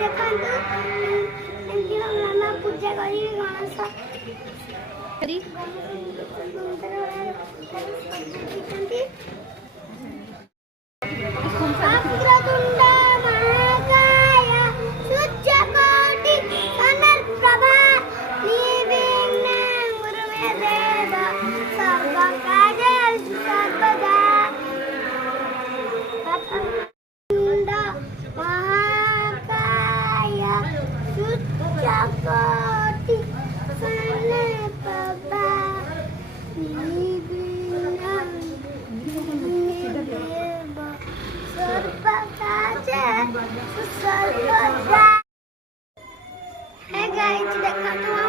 ଦେଖନ୍ତୁ ଏମିତି ମାମା ପୂଜା କରିବେ ଗଣେଶ వక్రతుండ మహాకాయ సూర్యకోటి సమప్రభ నిర్విఘ్నం కురు మే దేవ సర్వకార్యేషు సర్వదా వక్రతుండ మహాకాయ సూర్యకోటి సమప్రభ నిర్విఘ్నం Hey guys, देखा तो